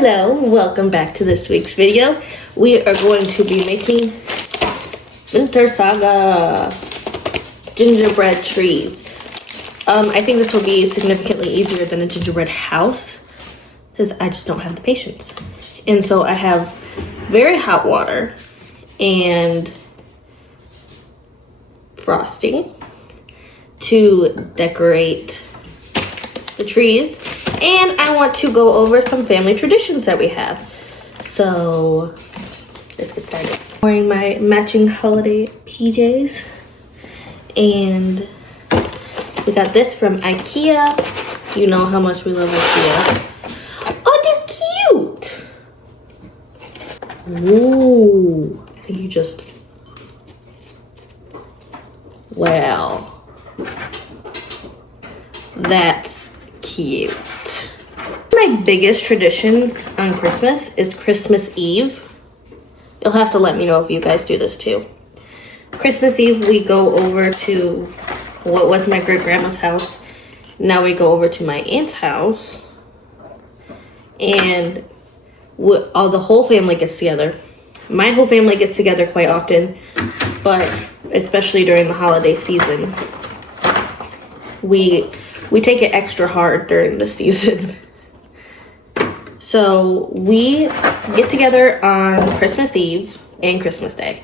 Hello, welcome back to this week's video. We are going to be making Winter Saga gingerbread trees. I think this will be significantly easier than a gingerbread house because I just don't have the patience. And so I have very hot water and frosting to decorate the trees. And I want to go over some family traditions that we have. So let's get started. Wearing my matching holiday PJs. And we got this from IKEA. You know how much we love IKEA. Oh, they're cute. Ooh, I think you just, wow. That's cute. My biggest traditions on Christmas is Christmas Eve. You'll have to let me know if you guys do this too. Christmas Eve, we go over to what was my great-grandma's house. Now we go over to my aunt's house. And the whole family gets together. My whole family gets together quite often, but especially during the holiday season, we take it extra hard during the season. So we get together on Christmas Eve and Christmas Day.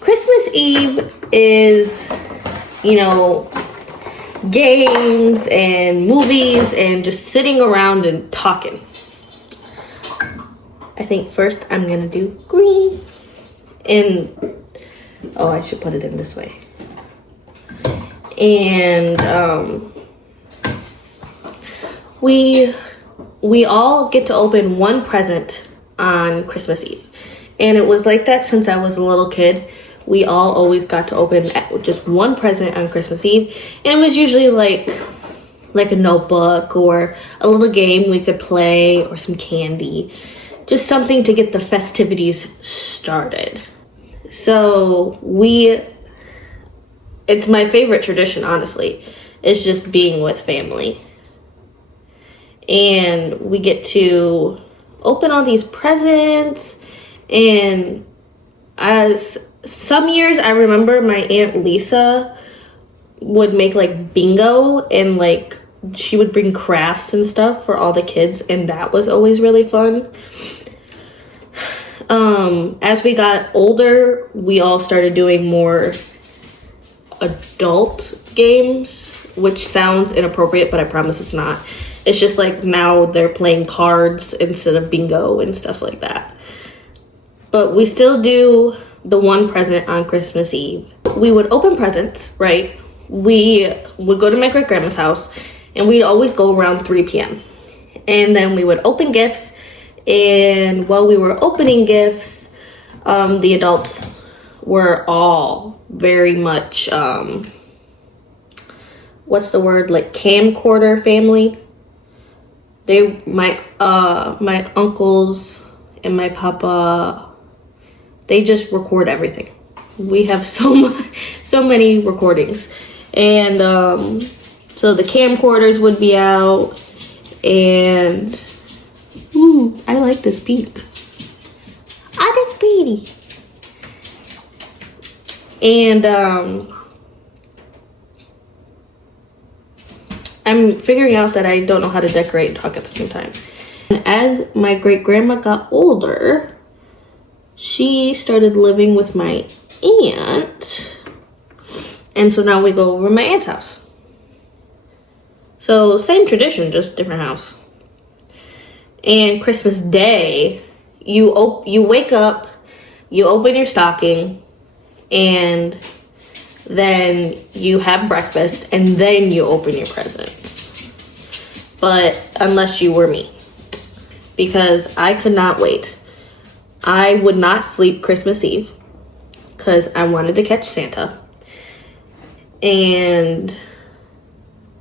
Christmas Eve is, you know, games and movies and just sitting around and talking. I think first I'm gonna do green. And, oh, I should put it in this way. And we all get to open one present on Christmas Eve. And it was like that since I was a little kid. We all always got to open just one present on Christmas Eve. And it was usually like a notebook or a little game we could play or some candy. Just something to get the festivities started. So it's my favorite tradition, honestly. It's just being with family. And we get to open all these presents. And as some years, I remember my Aunt Lisa would make like bingo, and like she would bring crafts and stuff for all the kids, and that was always really fun. As we got older, we all started doing more adult games, which sounds inappropriate, but I promise it's not. It's just like now they're playing cards instead of bingo and stuff like that. But we still do the one present on Christmas Eve. We would open presents, right? We would go to my great-grandma's house, and we'd always go around 3 p.m. And then we would open gifts, and while we were opening gifts, the adults were all very much, what's the word, like camcorder family. My uncles and my papa, they just record everything. We have so many recordings. And so the camcorders would be out, and ooh, I like this pink. Oh, that's pretty. And I'm figuring out that I don't know how to decorate and talk at the same time. And as my great-grandma got older, she started living with my aunt. And so now we go over to my aunt's house. So same tradition, just different house. And Christmas Day, you wake up, you open your stocking, and then you have breakfast, and then you open your presents. But unless you were me, because I could not wait. I would not sleep Christmas Eve because I wanted to catch Santa. And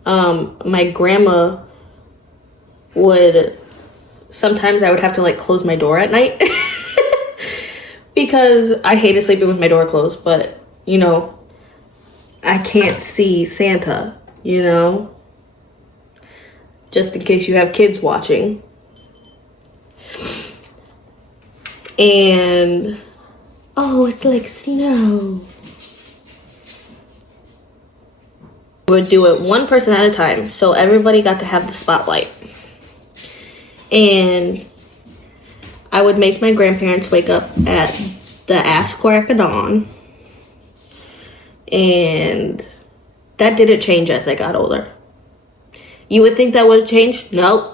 my grandma sometimes I would have to like close my door at night because I hated sleeping with my door closed, but you know, I can't see Santa, you know, just in case you have kids watching. And oh, it's like snow. We would do it one person at a time, so everybody got to have the spotlight. And I would make my grandparents wake up at the ass crack of dawn. And that didn't change as I got older. You would think that would have changed? Nope.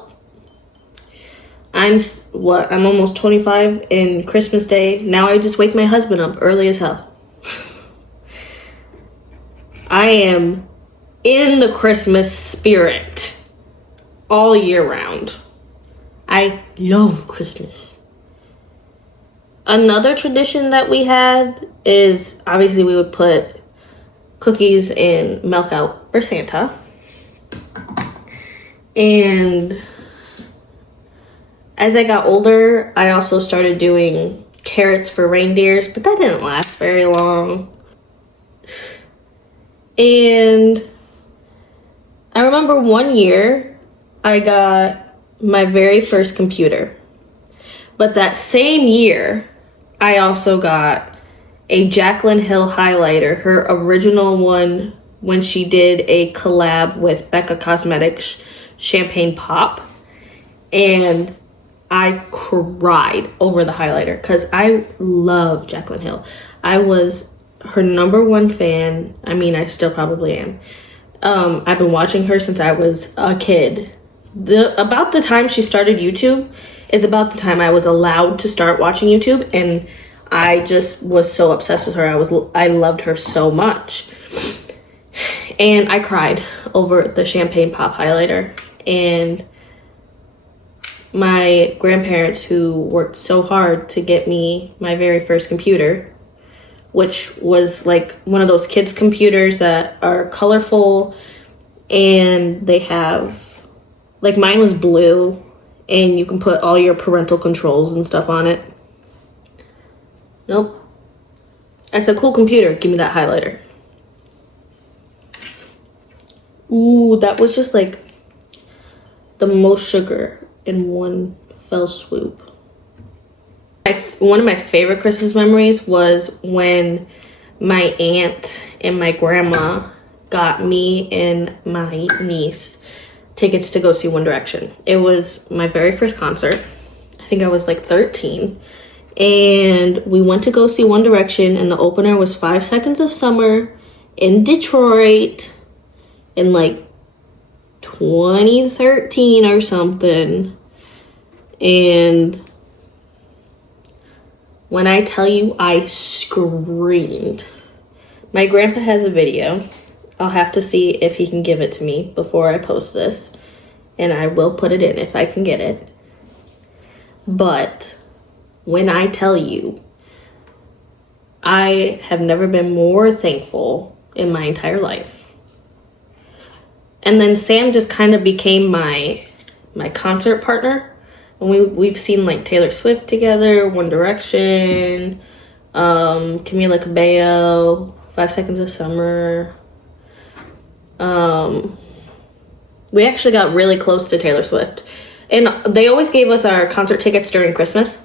I'm almost 25, and Christmas Day, now I just wake my husband up early as hell. I am in the Christmas spirit all year round. I love Christmas. Another tradition that we had is, obviously we would put cookies and milk out for Santa. And as I got older, I also started doing carrots for reindeers, but that didn't last very long. And I remember one year I got my very first computer. But that same year, I also got a Jaclyn Hill highlighter, her original one when she did a collab with Becca Cosmetics Champagne Pop. And I cried over the highlighter because I love Jaclyn Hill. I was her #1 fan. I mean, I still probably am. I've been watching her since I was a kid. About the time she started YouTube is about the time I was allowed to start watching YouTube, and I just was so obsessed with her. I loved her so much. And I cried over the Champagne Pop highlighter. And my grandparents, who worked so hard to get me my very first computer, which was like one of those kids' computers that are colorful, and they have, like, mine was blue, and you can put all your parental controls and stuff on it. Nope. I said, cool computer, give me that highlighter. Ooh, that was just like the most sugar in one fell swoop. One of my favorite Christmas memories was when my aunt and my grandma got me and my niece tickets to go see One Direction. It was my very first concert. I think I was like 13. And we went to go see One Direction, and the opener was 5 Seconds of Summer in Detroit in like 2013 or something. And when I tell you I screamed. My grandpa has a video. I'll have to see if he can give it to me before I post this. And I will put it in if I can get it. But when I tell you, I have never been more thankful in my entire life. And then Sam just kind of became my concert partner. And we've seen like Taylor Swift together, One Direction, Camila Cabello, 5 Seconds of Summer. We actually got really close to Taylor Swift. And they always gave us our concert tickets during Christmas.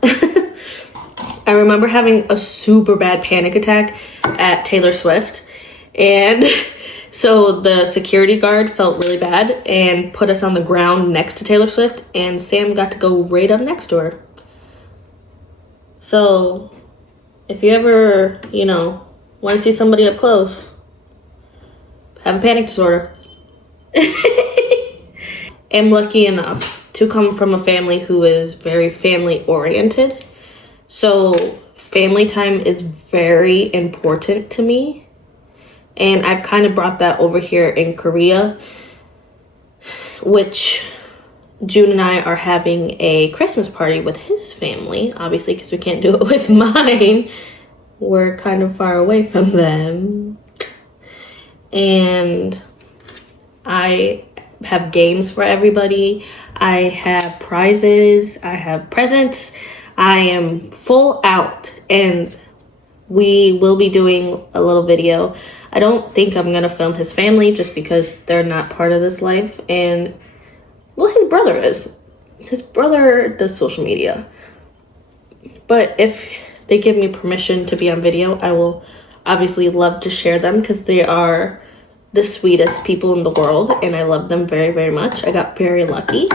I remember having a super bad panic attack at Taylor Swift. And so the security guard felt really bad and put us on the ground next to Taylor Swift, and Sam got to go right up next to her. So if you ever, want to see somebody up close, have a panic disorder. I'm lucky enough to come from a family who is very family oriented. So family time is very important to me. And I've kind of brought that over here in Korea, which June and I are having a Christmas party with his family, obviously, because we can't do it with mine. We're kind of far away from them. And I have games for everybody. I have prizes. I have presents. I am full out, and we will be doing a little video. I don't think I'm gonna film his family just because they're not part of this life. And, well, his brother is. His brother does social media. But if they give me permission to be on video, I will obviously love to share them because they are the sweetest people in the world and I love them very, very much. I got very lucky.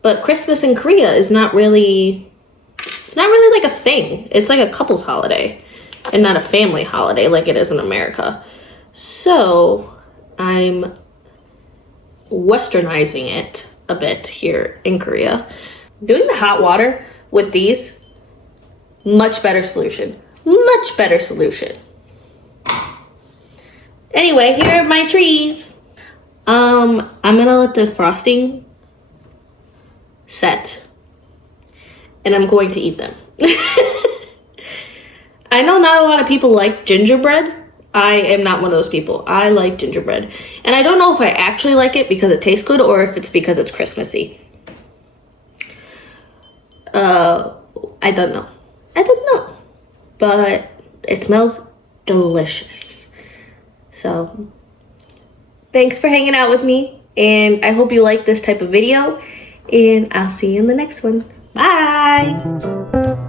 But Christmas in Korea is not really, it's not really like a thing. It's like a couple's holiday and not a family holiday like it is in America. So I'm westernizing it a bit here in Korea. Doing the hot water with these, much better solution. Much better solution. Anyway, here are my trees. I'm gonna let the frosting set and I'm going to eat them. I know not a lot of people like gingerbread. I am not one of those people. I like gingerbread. And I don't know if I actually like it because it tastes good or if it's because it's Christmassy. I don't know. But it smells delicious. So, thanks for hanging out with me. And I hope you like this type of video. And I'll see you in the next one. Bye!